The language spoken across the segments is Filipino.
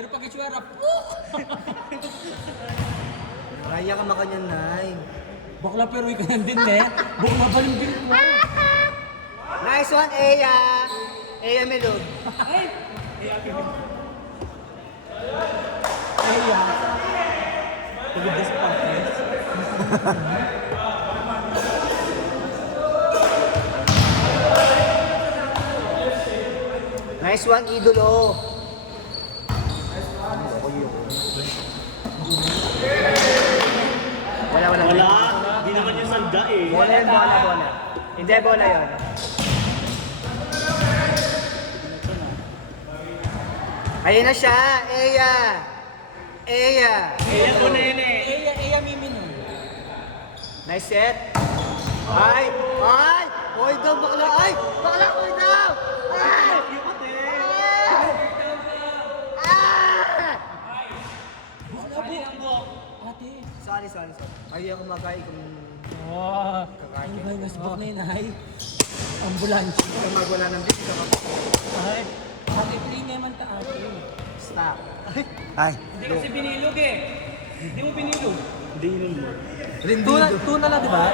Pero pag itsura, Raya ka makanyan, Nay. bakla pero ikaw din eh. Bakla balimbing mo. Nice one, Eya! Eya Melod. Kaya. Pagod na sa podcast. Nice one, Idolo. Wala. Wala. Hindi naman yung sanda eh. Bola yun, bola. Hindi, bola yun. Ayun na siya, Eya. Kaya ko na yun eh. Eya Mimi no. Nice set. Ay! Oy daw, bakla! Ay! Bakla, oy daw! Ay! Ate. Sorry. Ayaw ako magay kung Oh. Ano ba yung nasbak na yun, ay? Ambulansya. magwala ng bisig ka. Ay. Ate, play naman ka ate. Stop. Ay, Hindi kasi binilog eh. Hindi mo binilog. Hindi yun mo. Tuna lang, di ba?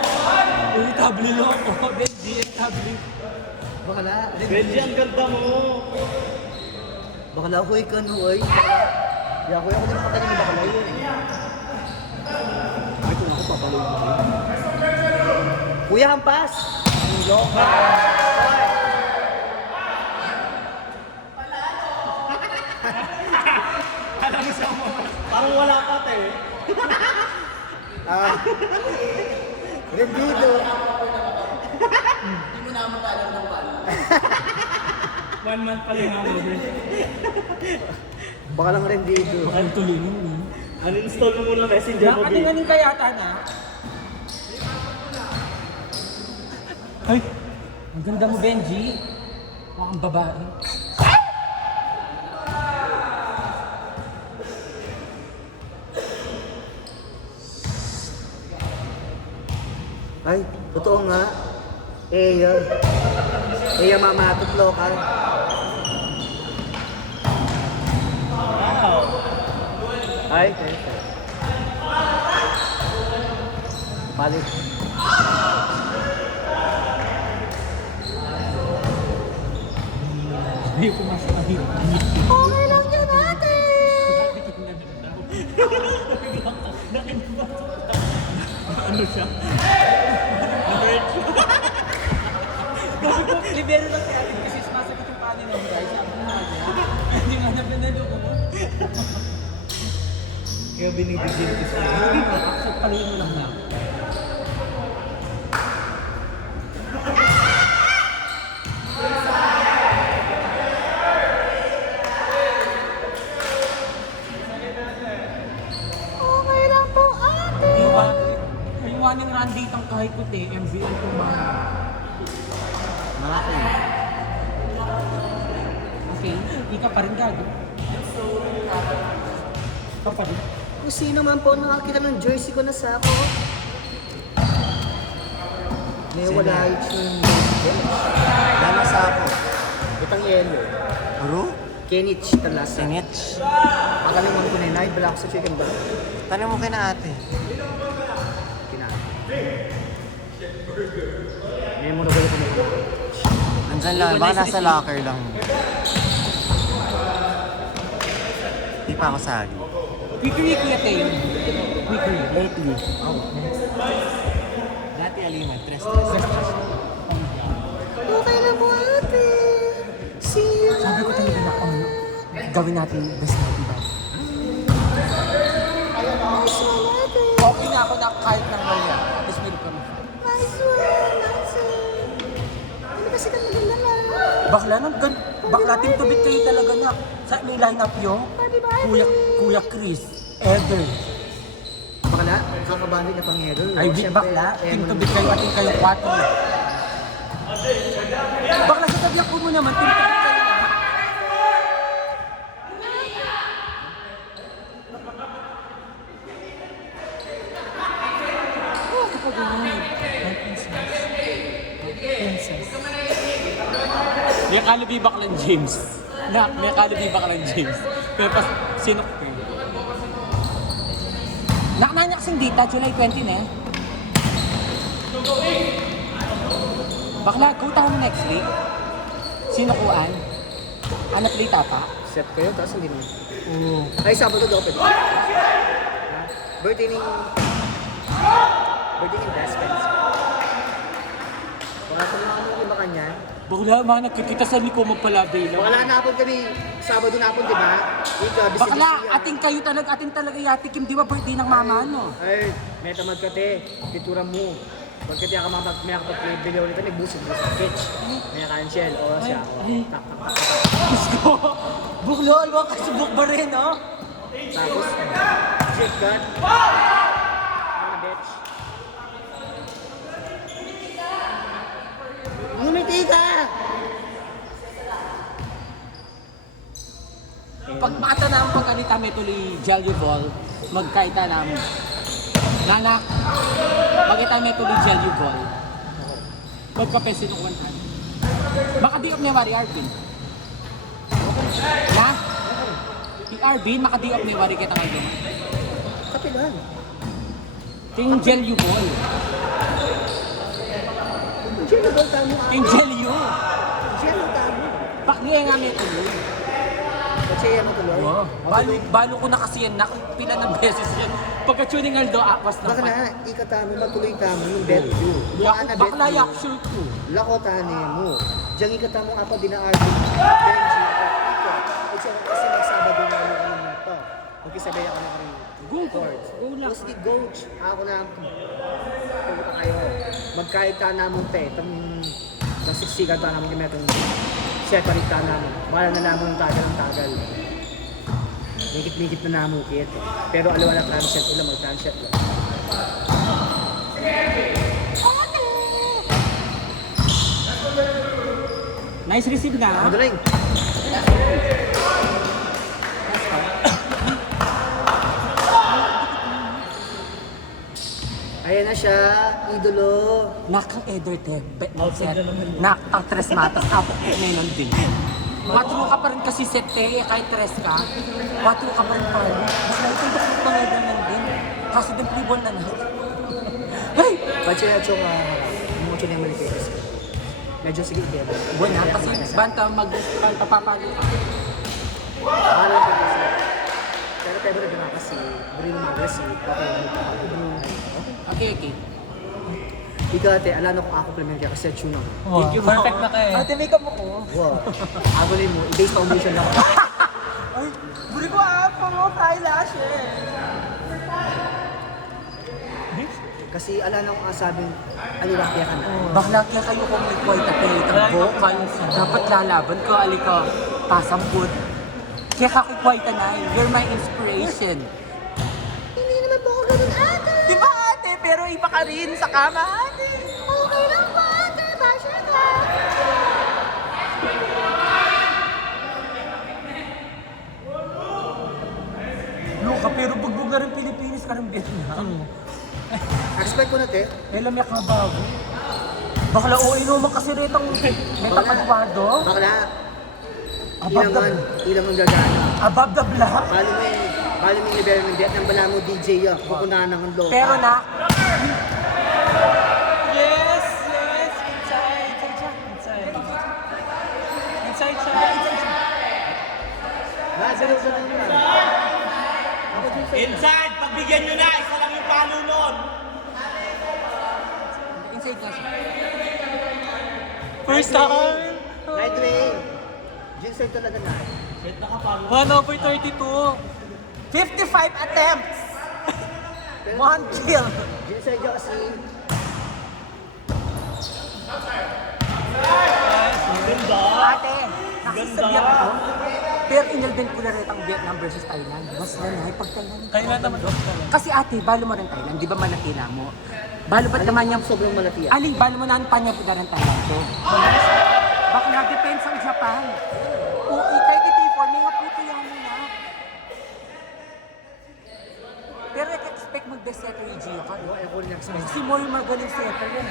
UW loko. Then DFW. Bakla. Benji, ang ganda mo. Bakla, huy ka no, oy. Ako din patayin ng bakla yun. Ay, kung ako papaloy mo. Kuya, hampas! Loka! Alam mo siya mo. Parang wala pa eh. Rendido! One month pa lang ako. Baka lang rendido. Bakal tuloy mo. Uninstall mo muna messenger mo. Bin. Nakatinganin ka yata na. Ay! Ang ganda mo, Benji. Mukhang babae. Ay, totoo nga. Eya mamatot lokal. Ay, palit. Hindi ko mas mahirap. Okay lang yan ate! Ano siya? Libero lang si Ate kasi sumasagot yung panin ng guys. Sabi mo nga niya. Hindi nga na pinalo ko. Kaya binibigyan ko sa'yo. Accept pala mo lang na. Okay lang po ate! Yung one yung randate ang kahit puti, MBL kumana. Malaki. Okay, hindi ka pa rin gago. Ka pa rin. Kung sino man po nakakita ng jersey ko na sako. May wala yung Lama sa ako. itang yellow. Aro? Kenich Talasa. Sinich. Pagaliman ko na yun, black sa chicken ba? Tanong mo kay na ate. Kinain. Memorable ko na yun. Nandyan lang, baka nasa locker lang. Di pa ako sagi. Weekly kuya tayo. Weekly. Lately. Dati aliman, tres. Okay na po ate. See you Sabi ko talaga na gawin natin best natin ba? Okay na ako na kahit nang mali. Tapos meron kami. Nice one. Hindi kasi ka maganda na. Bakla nang bakla team to beat kayo talaga na. Sa may lineup yung Kuya Chris, Eder. Bakla, kakabalik na panghero. Ay, di bakla, team to beat kayo ating kayo 4. Bakla sa tabi ako mo naman, team to beat kayo na. May kalibibak lang James. May kalibibak lang James. Pero pas Sino? Naknanya kasing dita, July 20 na eh. Bakla, go tayo next week. Sino kuan? Anak dita pa? Set kayo, tapos hindi naman. Oo. Ay, Sabado daw pwede. Birthday ni best friends. Wala sa mga ano iba kanya. Bakla, mga nagkikita sa liko magpaladay lang. Wala na po kami, Sabado na po, di ba? Ika, Bakla, ating kayo talaga, ating talaga yati Kim, di ba birthday ng mama, no? Ay, may tamad ka te, pitura mo. Pagkat yung may kapag-bili ulit, nagbusog mo sa pitch. May cancel, oras siya. Tak, tak, tak, tak. Gusto! Buklol, baka subok ba rin, no? Tapos, jet cut. Ano, bitch? Ngumiti ka! Pag mata namin pag anita may tuloy jelly ball, magkaita namin. Nanak, magkita may tuloy jelly ball. Magpapesin ng 100. Baka di up ni Wari Arvin. Na? Yung Arvin, maka di up ni Wari kita ngayon. Kapilan. Yung jelly ball. Jello daw tamo. Yung jelly yun. Jello tamo. Pakniya nga may tuloy. Kasi yan mo tuloy. Balo ko na kasi yan, pila ng beses yan. Pagka-tuning Aldo, akwas na Baka pa. na, ikatamo na tuloy tamo yung bet you. Bakla yak sure ko. Lako tane mo. Diyan ikatamo ako din na Arvin. Benji. Iko. Kasi nagsabado na ano mo to. Magkisabay ako na kami. Go, go. Go lang. Sige, coach. Ako na. Pumunta kayo. Magkahit ta namin te. Itong nasiksikan ta namin kami itong separate ta namin. Wala na namin yung tagal ng tagal. Mikit-mikit na namin kit. Pero alawa na transit ulang mag-transit lang. Nice receive na. Magaling. Ayan na siya, idolo. Nak ang eder te, bet na set. Nak ang tres matas, apo menon din. Patro ka pa rin kasi set te, kahit tres ka. Patro ka pa rin pa rin. Mas na ito yung mga ganyan din. Kaso din plibon na na. Hey! Ba't siya yung mucho na yung malipis? Medyo sige, hindi. Buwan na, kasi banta magpapapalo ka. Mahal lang po kasi. Pero favorite na kasi, Bruno Magras, Okay, okay. Ikaw ate, alala ko ako premium kaya kasi tune ako. Thank you, perfect na kayo. Ate, make up mo ko. Wow. Ako rin mo, i-base foundation lang ako. Ay, buri ko mo, eyelashes. Kasi alala ko sabing, alilakya ka na. Bakla kaya kayo kung may quite apelate ang vocal. Dapat lalaban ko, alika, pasamput. Kaya ka quite na, you're my inspiration. Hindi naman po ako ganun ate. Di ba ate? Pero iba ka rin sa kama ate. Okay lang po ate, basya ka. Luka, pero bugbog na rin Pilipinas ka rin Vietnam. Expect ko na te. Eh, lamyak ka bago. Bakla, oo, inuman kasi retang agwado. Bakla, Above the, ilang ang gagana. above the block. Bali mo yung level ng Vietnam, bala mo DJ yun. Pupunahan ng loka. Pero na... Yes, yes, inside siya. Inside siya. Nasa-nasa lang yun. Inside! Pagbigyan nyo na! Isa lang yung palo nun! Inside na siya. First time. Right way. Ginseng talaga na. 1/32. 55 attempts. One kill. Ginseng dyan kasi. Ate, nakasabihan ko. Pero inalben ko na rin ang Vietnam versus Thailand. Mas nanay pag Thailand. Kailan naman doon? Kasi ate, balo mo rin Thailand. Di ba malakina mo? Balo ba't naman yung... Sobrang malaki yan. Ali, balo mo na ang panya po na rin Thailand to. Baka na-depends ang Japan. Oo, kahit ito i-form, mga puto yan mo na. Pero expect mag-best setter yung Gio ka. Oo, ako rin expect. Kasi more yung magaling setter yun.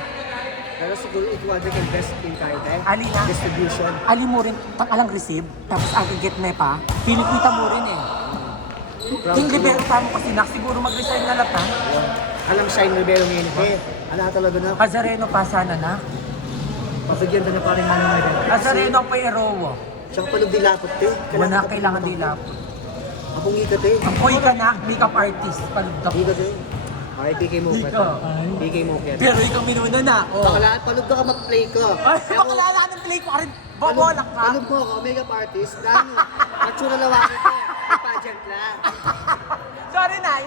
Pero siguro it was the best in kahit eh. Ali na. Distribution. Ali mo rin, pang alang receive, tapos agad get me pa, pinikita mo rin eh. King Rivero pa mo kasi nak, siguro mag-resign na lata. Alam Shine Rivero ngayon. Ala talaga na. Azareno pa sana na. Pabigyan ka na parang ano na rin. Azareno pa Erowo. Tsaka palog dilapot Wala kailangan nila. Akong ikat Apoy ka na, makeup artist. Palugdok. Ikat Okay, PK mo ka. Ikaw. PK mo ka. Pero ikaw minuna na. Bakla, palog ka mag-play ka. Ay, makalala ng play ko rin. Bobolak ka. Palog mo ako, makeup artist. Dahil, matsura lawakan ka. Pageant lang. Sorry, Nay.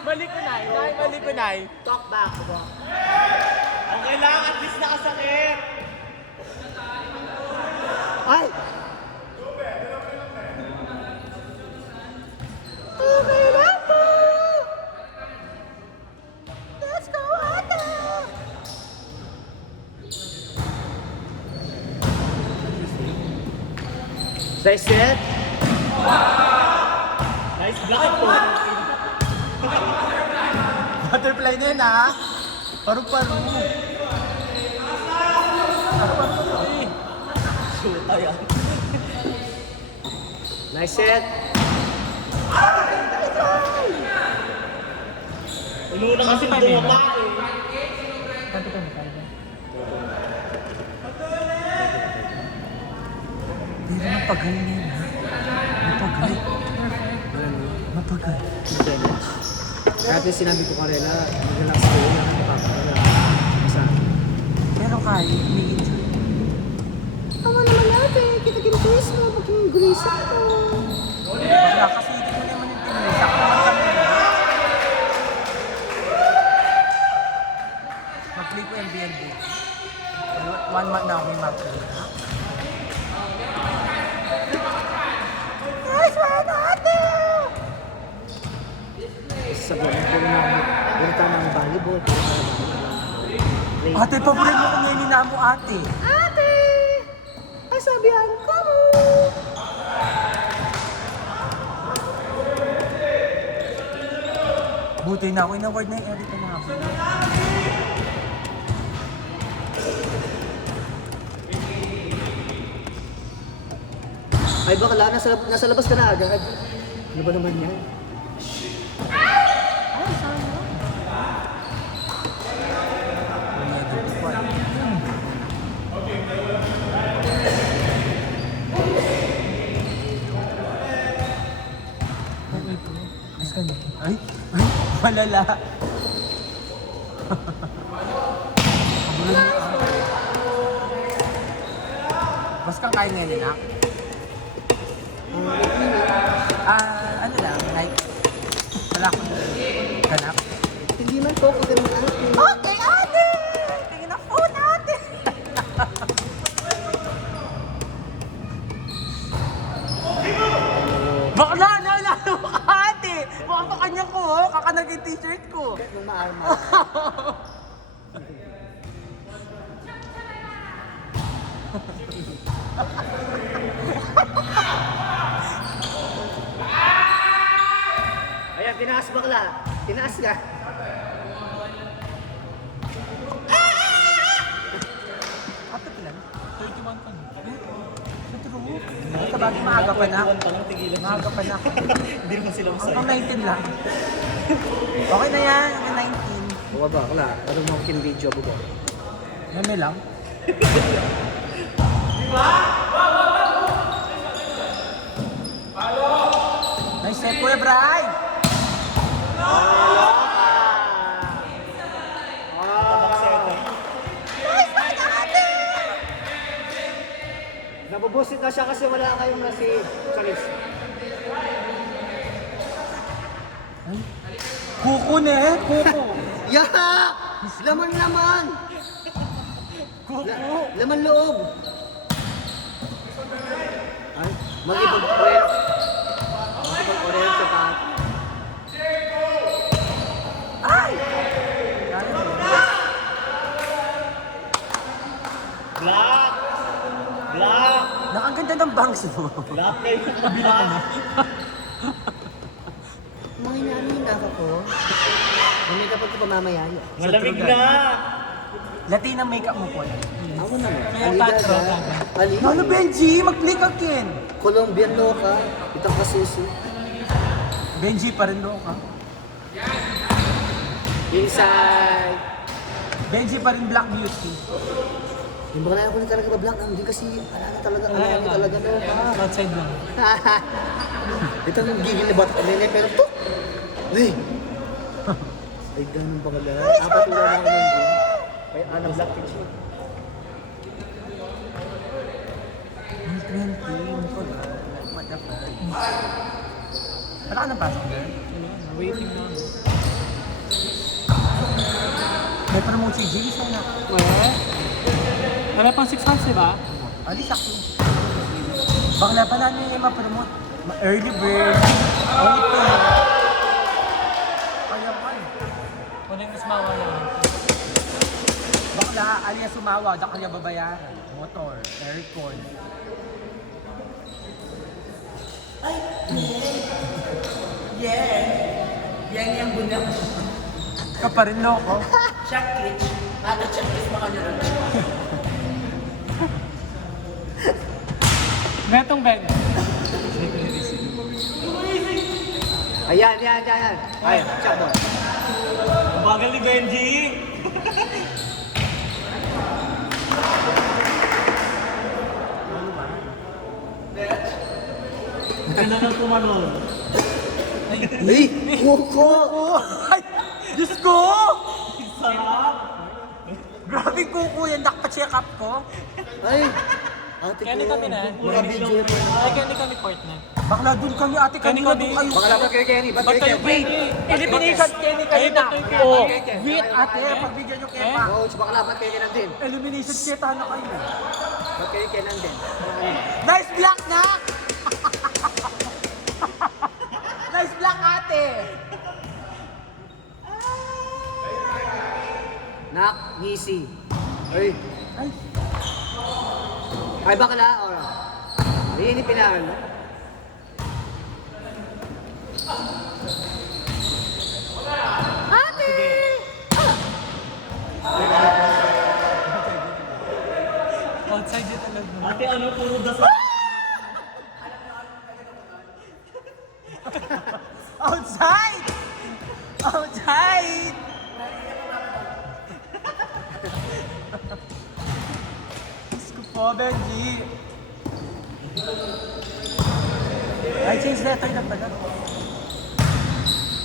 Mali ko, Nay. Talk back ako. Okay lang, at least nakasakit. Ay! Say set. Nice block po. Butterfly na yan, ha? Parang-parang. Shoot, ayan. Nice set. Ununa kasi bumaba eh. Pero mapagal na yan, ha? Mapagal. Kaya sinabi ko kanila, mag-relax kayo na napapagala. Pero kaya, umiinjure. Tama naman natin, kita ginagawis mo, pag-inggrisa ko. Wala kasi hindi ko naman yung tinuli. Saka naman kami. Mag-play ko MBNB. 1 month na ako may mag-play. Sa buwan ko na burta ng volleyball. Ate, paborito mo kung ngayon mo, ate. Ate! Ay, sabihan ko mo! Buti na ako, in-award na yung Erika na ako. Ay, bakla, nasa labas ka na agad. Ano ba naman yan? Ay, malala. Mas kang kain ngayon, anak? Ano lang, like, wala akong ganap. Hindi man po ako ganun ate. Okay, ate! Tingin na phone, ate! Bakla, naalala mo ka, ate! Baka ka kanya ko, kakanag yung t-shirt ko. Nung maarma. Ayan, tinaas bakla. Tinaas ka. Ate, pilan? 31 ka na. True. Sabagay, maaga pa na. Maaga pa na. Hindi naman sila masaya. Hanggang 19 lang. Okay na yan, hanggang 19. Buka bakla. Ano mo kin video buka? Yami lang. Nice set, Kuya Bray! Nabubusit na siya kasi wala kayong nasi Charis. Kuko na eh, kuko. Yaka! Laman! Laman loob! Ay, mag-ibag-prep. Mag-ibag-prep sa taas. Ay! Black! Black! Nakaganda ng bangs mo. Black kayo. Kabila ka na. Mga hinahin ako ko. May kapag ko pamamaya. Malamig na! Latina makeup mo po. Ako naman. Kaya patro ka. Aliga. Ano, Benji? Mag-play ka, Ken. Colombian loka. Itang kasuso. Benji pa rin doon ka. Inside. Benji pa rin Black Beauty. Yung bakla ko na talaga ba-black na, hindi kasi ala na talaga, ala na talaga no. Outside lang. Ito yung gigil na bata kami pero to. Hey! Ay, ganun ba kala? Apat ulo na ako ng gym. Ay, anang black pitch yun. 20, ko lang. What the fuck? Wala ka nang pasok girl? Waiting na. May promote si Jay sana. Wala pang 6 months, di ba? Ali, sakto. Bakla pa namin yung ma-promote. Early bird. Only promote. Kaya pa. Kung yung mas mawala. Bakla, alias sumawa. Da kanya babayaran. Motor, aircon. Yan yung bunyag. Ka pa rin loko. Chakich. Ano chakich mga nyo? Metong Ben. Ayan, yan, yan, yan. Ay, check mo. Ang bagal ni Benji. Ganda ng tumalon. Ay, kuko! Ay! Diyos ko! Sarap. Grabe kuko yan. Nakpa-check up ko. Ay! Ate ko. Kani kami na. Mga video pa. Ay, kani kami partner. Bakla dun kami ate kanina Kami. dun kayo. Baka dapat kay Kenny. Ba't kay Kenny? Wait! Elimination Kenny kayo na. Oh. Wait ate, pagbigyan nyo Kepa. Coach, baka dapat kay Kenan din. Elimination Kepa na kayo. Ba't kay Kenan din? Nice block na! Nice block ate! Nak, ngisi. Ay. Ay, Ay, bakla. Ora. Ayun yung pinahan mo. Outside yun talaga. Ate, ano puro dasal? outside! Outside! Diyos ko po, Benji. Ay, change letter na pala.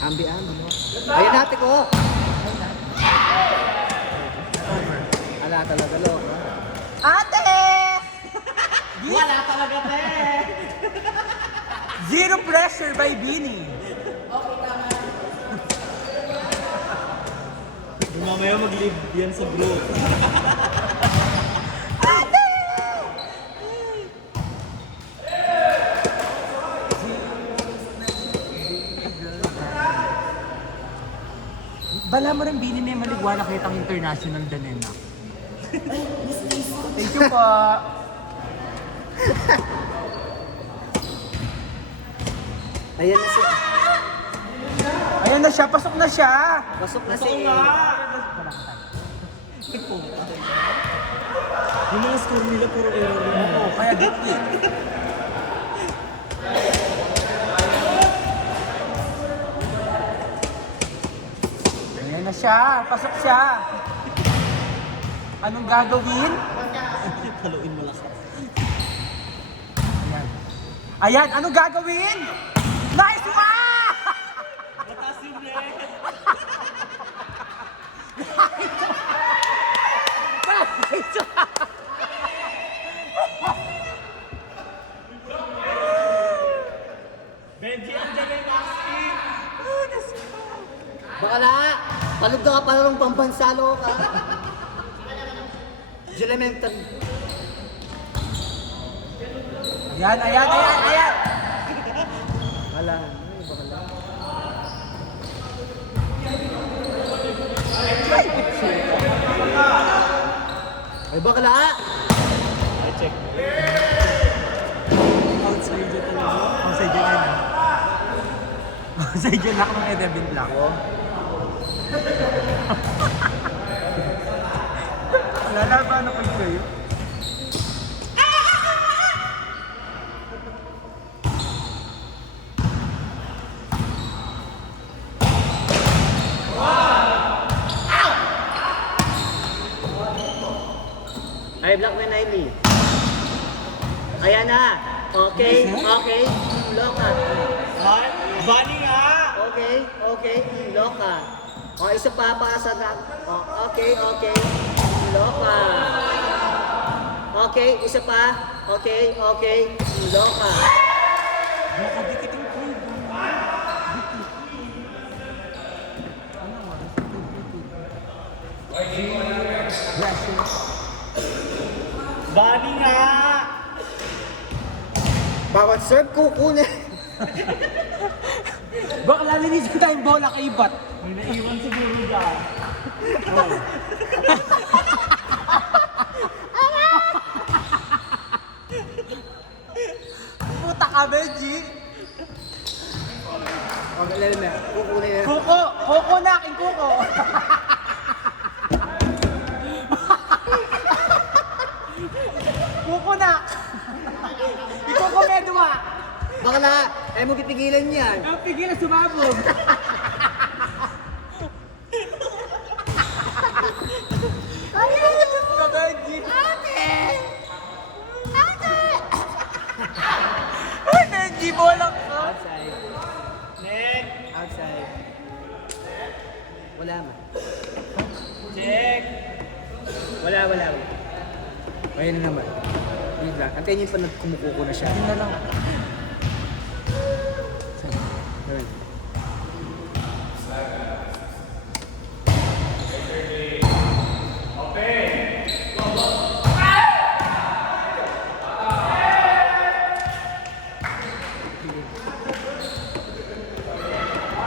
Ambi-ambi, no? Ayun natin ko. Ala talaga, lo. Ate! Wala talaga, te! Zero pressure by Beanie. Mamaya mag-live yan sa group. Bala mo rin Beanie na yung maligwana kahit ang international danena. Thank you po. Ayan na siya. Ayan na siya, pasok na siya. Pasok na Ito si... nga! Yung mga score nila puro error na. Oo, kaya dito eh. Ayan na siya, pasok siya. Anong gagawin? Haluin mo lang. Ayan. Ayan, anong gagawin? Nice one! Mataas yung net! Nice one! Benji, andyan na yung basket! Bakala! Palog na ka pala ng pambansalo ka. Jelementan. Ayan, ayan, ayan, ayan! Wala. Ay, bakala. Ay, bakala! I check. Outside yun talaga. Outside yun yun. Outside yun ako ng Edevin Black. Wala na ba ano kayo? Ayan na. Okay, okay. Loka. Bunny nga! Okay, okay. Loka. O, isa pa para sa O, okay, okay. Loka. Okay, isa pa. Okay, okay. Loka. Bunny nga! Bawat serve kukunin. Bakla linisin tayong bola kay Bat. May naiwan siguro dyan. Puta ka, Benji. Okay, lalim na. Kukunin na. Kuko! Kuko na! Aking kuko! Kuko na! Ikuko medwa! Bakla, ay mo pipigilan yan. Ang pigil na sumabog! Ay, Benji, bola ka! Outside. Neck! Outside. Wala man. Check! Wala, wala. Ayun na naman. Wait lang. Antayin niyo pa kumukuko na siya. Yun na lang. Ayun.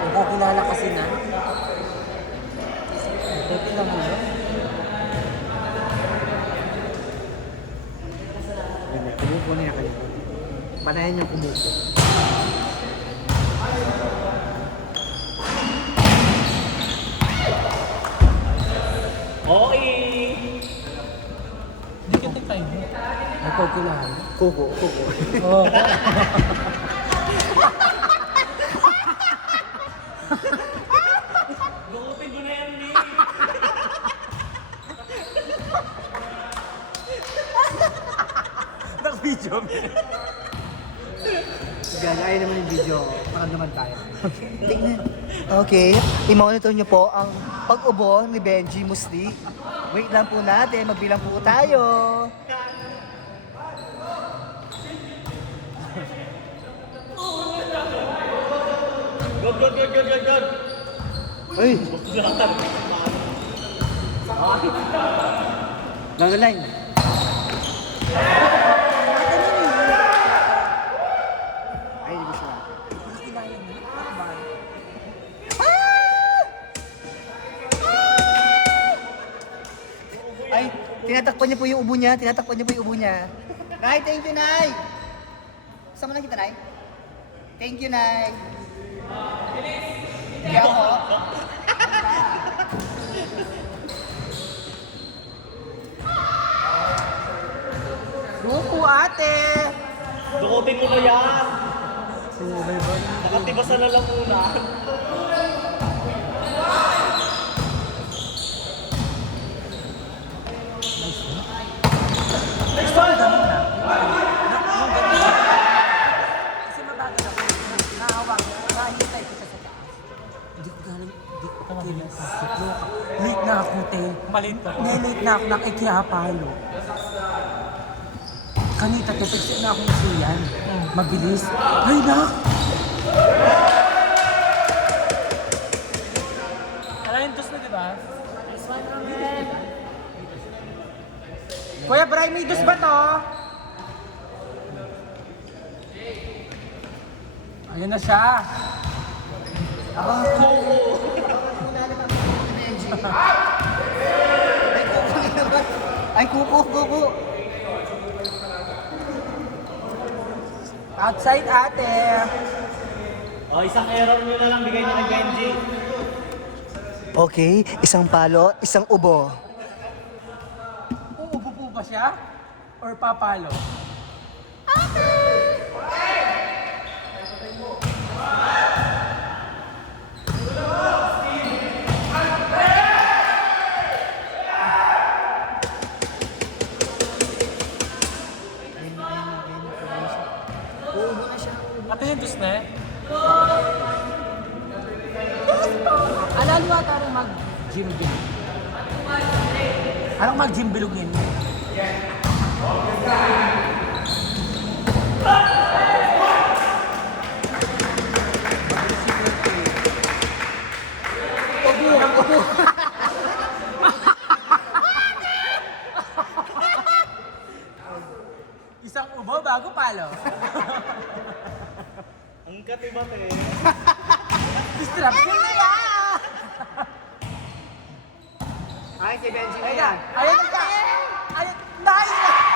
Ikaw kilala kasi na. Ikaw kilala mo. Ayun na. Kumuko na yan kayo. Panayan yung kumuko. Okay! Hindi kita tayo. Ikaw kilala. Kuko, kuko. Oo. Gugupin ko na yan, Lee! Nag-video mo. Yan, ayaw naman yung video. Pakad naman tayo. Tingnan. Okay, i-monitor niyo po ang pag-ubo ni Benji Musli. Wait lang po natin, magbilang po tayo. Good, good, good, good, good, good! Uy! Long line. Ay, hindi ko siya. Ay, tinatakpan niyo po yung ubo niya, tinatakpan niyo po yung ubo niya. Nay, thank you, Nay! Sama lang kita, Nay. Thank you, Nay. Hindi ako. Kuko ate! Gugupin ko na yan! Nakatibasan na lang muna. Kasi mabagay ako. Nahawak. Nahintay kita sa taas. Hindi ko galing. Hindi ko kinasip. Late na ako, te. Malit na. Late na ako. Nakikihapalo. Kanita, te. Pagsi na akong suyan. Mabilis. Ay, nak! Dos na, di ba? Kuya Bray, may dos ba to? Ayun na siya. Ay, kuko, kuko. Outside ate. O, isang error nyo na lang bigay nyo kay Benji. Okay, isang palo, isang ubo. Uubo po ba siya? Or papalo? Ate yung dus na Alali ata rin mag-gym bilog. Anong mag-gym bilog ninyo? Isang ubo bago palo. Ang katibat eh. Distraction na yan! Ay, si Benji na Ayun na! yan. Ayun na! Ayun! Nice!